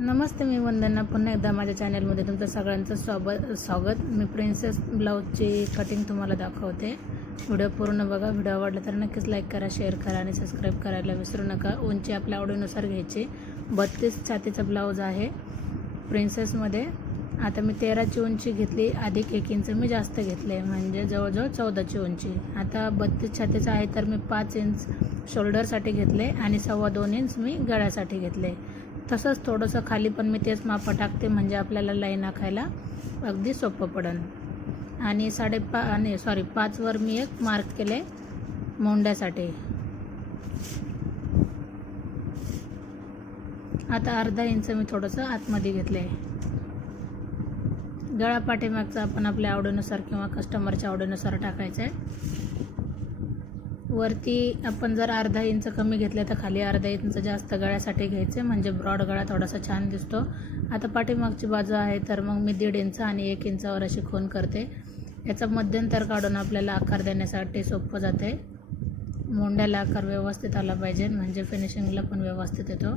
नमस्ते, मी वंदना. पुन्हा एकदा माझ्या चॅनलमध्ये तुमचं सगळ्यांचं स्वागत. मी प्रिन्सेस ब्लाऊजची कटिंग तुम्हाला दाखवते. व्हिडिओ पूर्ण बघा. व्हिडिओ आवडला तर नक्कीच लाईक करा, शेअर करा आणि सबस्क्राईब करायला विसरू नका. उंची आपल्या आवडीनुसार घ्यायची. 32 छातीचा ब्लाऊज आहे प्रिन्सेसमध्ये. आता मी 13ची उंची घेतली, अधिक 1 इंच मी जास्त घेतले, म्हणजे जवळजवळ 14ची उंची. आता 32 छातीचा आहे तर मी 5 इंच शोल्डरसाठी घेतले आणि 2.25 इंच मी गळ्यासाठी घेतले. तसंच थोडंसं खाली पण मी तेच माप टाकते, म्हणजे आपल्याला लाईन आखायला अगदी सोपं पडेल. आणि 5 वर मी एक मार्क केले मोंड्यासाठी. आता अर्धा इंच मी थोडंसं आतमध्ये घेतले. गळा पाठीमागचा आपण आपल्या आवडीनुसार किंवा कस्टमरच्या आवडीनुसार टाकायचं आहे. वरती आपण जर अर्धा इंच कमी घेतले तर खाली अर्धा इंच जास्त गळ्यासाठी घ्यायचे, म्हणजे ब्रॉड गळा थोडासा छान दिसतो. आता पाठीमागची बाजू आहे तर मग मी 1.5 इंच आणि 1 इंचावर अशी खूण करते. याचा मध्यंतर काढून आपल्याला आकार देण्यासाठी सोपं जाते. मोंड्याला आकार व्यवस्थित आला पाहिजे, म्हणजे फिनिशिंगला पण व्यवस्थित येतो.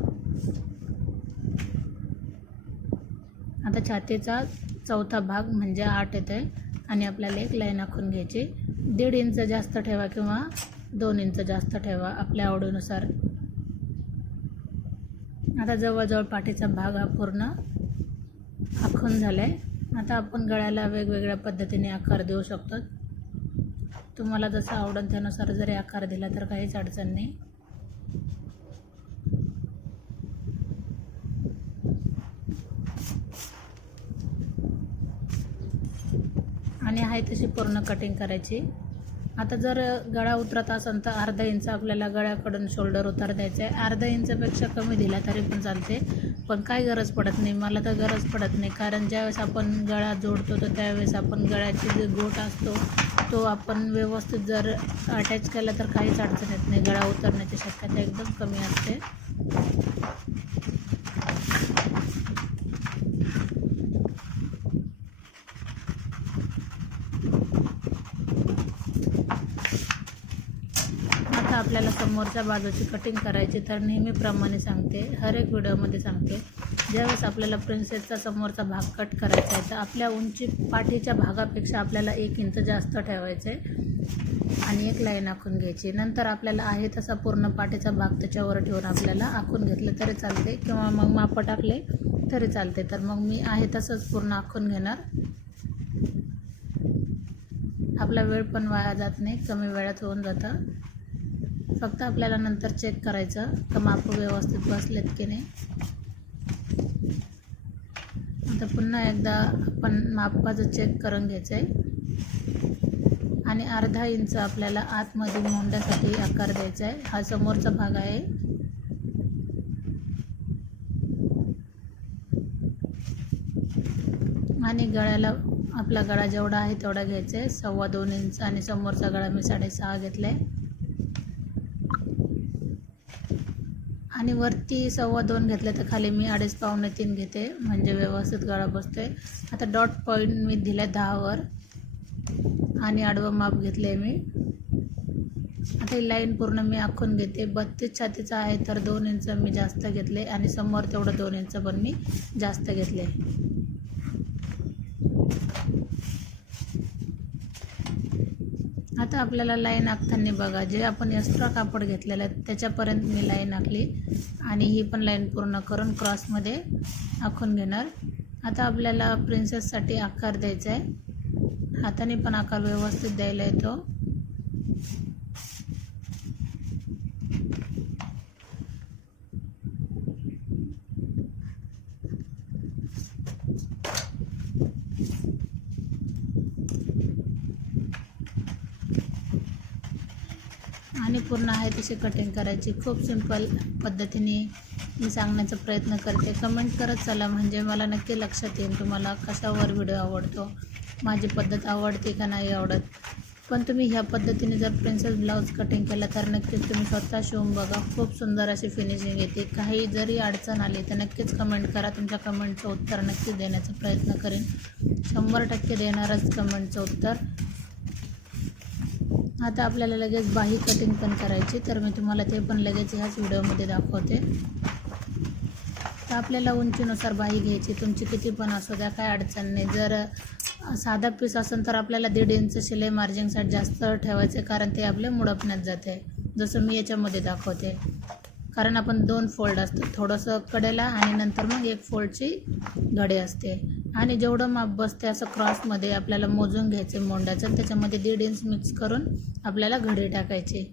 आता छातीचा चौथा भाग म्हणजे 8 येते आणि आपल्याला एक लाईन आखून घ्यायची. 1.5 इंच जास्त ठेवा किंवा 2 इंच जास्त ठेवा, आपल्या आवडीनुसार. आता जवळजवळ पाठीचा भाग हा पूर्ण आखून झालाय. आता आपण गळ्याला वेगवेगळ्या पद्धतीने आकार देऊ शकतो. तुम्हाला जसं आवडेल त्यानुसार जरी आकार दिला तर काहीच अडचण नाही. आणि आहे तशी पूर्ण कटिंग करायची. आता जर गळा उतरत असेल तर अर्धा इंच आपल्याला गळ्याकडून शोल्डर उतार द्यायचा आहे. अर्धा इंचापेक्षा कमी दिला तरी पण चालते, पण काय गरज पडत नाही. मला तर गरज पडत नाही, कारण ज्यावेळेस आपण गळा जोडतो तर त्यावेळेस आपण गळ्याची जे गोट असतो तो आपण व्यवस्थित जर अटॅच केला तर काहीच अडचण येत नाही. गळा उतरण्याची शक्यता एकदम कमी असते. आता आपल्याला समोरच्या बाजूची कटिंग करायची, तर नेहमीप्रमाणे सांगते, हर एक व्हिडिओमध्ये सांगते, ज्यावेळेस आपल्याला प्रिन्सेसचा समोरचा भाग कट करायचा आहे तर आपल्या उंची पाठीच्या भागापेक्षा आपल्याला 1 इंच जास्त ठेवायचं आहे आणि एक लाईन आखून घ्यायची. नंतर आपल्याला आहे तसा पूर्ण पाठीचा भाग त्याच्यावर ठेवून आपल्याला आखून घेतलं तरी चालते, किंवा मग माप टाकले तरी चालते. तर मग मी आहे तसंच पूर्ण आखून घेणार. आपला वेळ पण वाया जात नाही, कमी वेळात होऊन जातं. फक्त आपल्याला नंतर चेक करायचं का माप व्यवस्थित बसलेत की नाही. आता पुन्हा एकदा आपण मापाचं चेक करून घ्यायचं आहे. आणि अर्धा इंच आपल्याला आतमध्ये मोंड्यासाठी आकार द्यायचा आहे. हा समोरचा भाग आहे. आणि गळ्याला आपला गळा जेवढा आहे तेवढा घ्यायचा आहे, 2.25 इंच. आणि समोरचा गळा मी 6.5 घेतला आहे. आणि वरती 2.25 घेतले तर खाली मी 2.5 पावणे 3 घेते, म्हणजे व्यवस्थित गळा बसतोय. आता डॉट पॉईंट मी दिले 10 वर आणि आडवं माप घेतले मी. आता ही लाईन पूर्ण मी आखून घेते. 32 छातीचा आहे तर 2 इंच मी जास्त घेतले आणि समोर तेवढं 2 इंच पण मी जास्त घेतले. आता आपल्याला लाईन आखताना बघा, जे आपण एक्स्ट्रा कापड घेतलेलं आहे त्याच्यापर्यंत मी लाईन आखली आणि ही पण लाईन पूर्ण करून क्रॉसमध्ये आखून घेणार. आता आपल्याला प्रिन्सेससाठी आकार द्यायचा आहे. हाताने पण आकार व्यवस्थित द्यायला येतो. आणि पूर्ण आहे तशी कटिंग करायची. खूप सिंपल पद्धतीने मी सांगण्याचा प्रयत्न करते. कमेंट करत चला, म्हणजे मला नक्की लक्षात येईल तुम्हाला कशावर व्हिडिओ आवडतो, माझी पद्धत आवडते का नाही आवडत. पण तुम्ही ह्या पद्धतीने जर प्रिन्सेस ब्लाऊज कटिंग केलं तर नक्कीच तुम्ही स्वतः शिवून बघा. खूप सुंदर अशी फिनिशिंग येते. काही जरी अडचण आली तर नक्कीच कमेंट करा. तुमच्या कमेंटचं उत्तर नक्कीच देण्याचा प्रयत्न करेन. 100% देणारच कमेंटचं उत्तर. आता आपल्याला लगेच बाही कटिंग पण करायची, तर मी तुम्हाला ते पण लगेच ह्याच व्हिडिओमध्ये दाखवते. तर आपल्याला उंचीनुसार बाही घ्यायची, तुमची किती पण असू द्या, काय अडचण नाही. जर साधा पीस असेल तर आपल्याला 1.5 इंच शिलाई मार्जिंगसाठी जास्त ठेवायचे, कारण ते आपले मुडपण्यात जाते, जसं मी याच्यामध्ये दाखवते. कारण आपण 2 फोल्ड असतं, थोडंसं कडेला आणि नंतर मग 1 फोल्डची घडी असते. आणि जेवढं माप बसते असं क्रॉसमध्ये आपल्याला मोजून घ्यायचे मोंड्याचं, त्याच्यामध्ये 1.5 इंच मिक्स करून आपल्याला घडी टाकायची.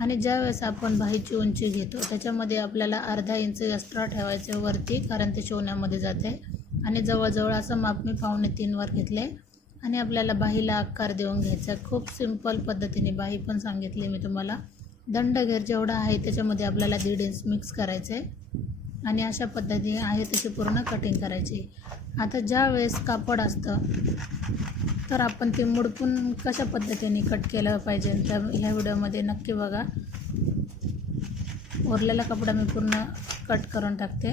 आणि ज्यावेळेस आपण बाहीची उंची घेतो त्याच्यामध्ये आपल्याला अर्धा इंच एक्स्ट्रा ठेवायचे वरती, कारण ते शिवण्यामध्ये जाते. आणि जवळजवळ असं माप मी 2.25 वर घेतले. आणि आपल्याला बाहीला आकार देऊन घ्यायचा. खूप सिंपल पद्धतीने बाही पण सांगितली मी तुम्हाला. दंडघेर जेवढा आहे त्याच्यामध्ये आपल्याला 1.5 इंच मिक्स करायचे आणि अशा पद्धतीने आहे तशी पूर्ण कटिंग करायची. आता ज्या वेळेस कापड असतं तर आपण ते मुडपून कशा पद्धतीने कट केलं पाहिजे तर ह्या व्हिडिओमध्ये नक्की बघा. उरलेला कपडा मी पूर्ण कट करून टाकते.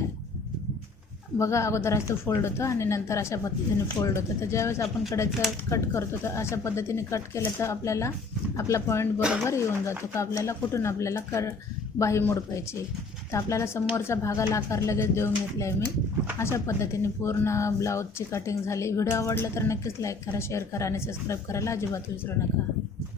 बघा, अगोदर असं फोल्ड होतं आणि नंतर अशा पद्धतीने फोल्ड होतं. तर ज्यावेळेस आपण कड्याचं कट करतो तर अशा पद्धतीने कट केलं तर आपल्याला आपला पॉईंट बरोबर येऊन जातो का आपल्याला कुठून आपल्याला बाही मोडपायची. तर आपल्याला समोरच्या भागाला आकार लगेच देऊन घेतला आहे मी. अशा पद्धतीने पूर्ण ब्लाऊजची कटिंग झाली. व्हिडिओ आवडला तर नक्कीच लाईक करा, शेअर करा आणि सबस्क्राईब करायला अजिबात विसरू नका.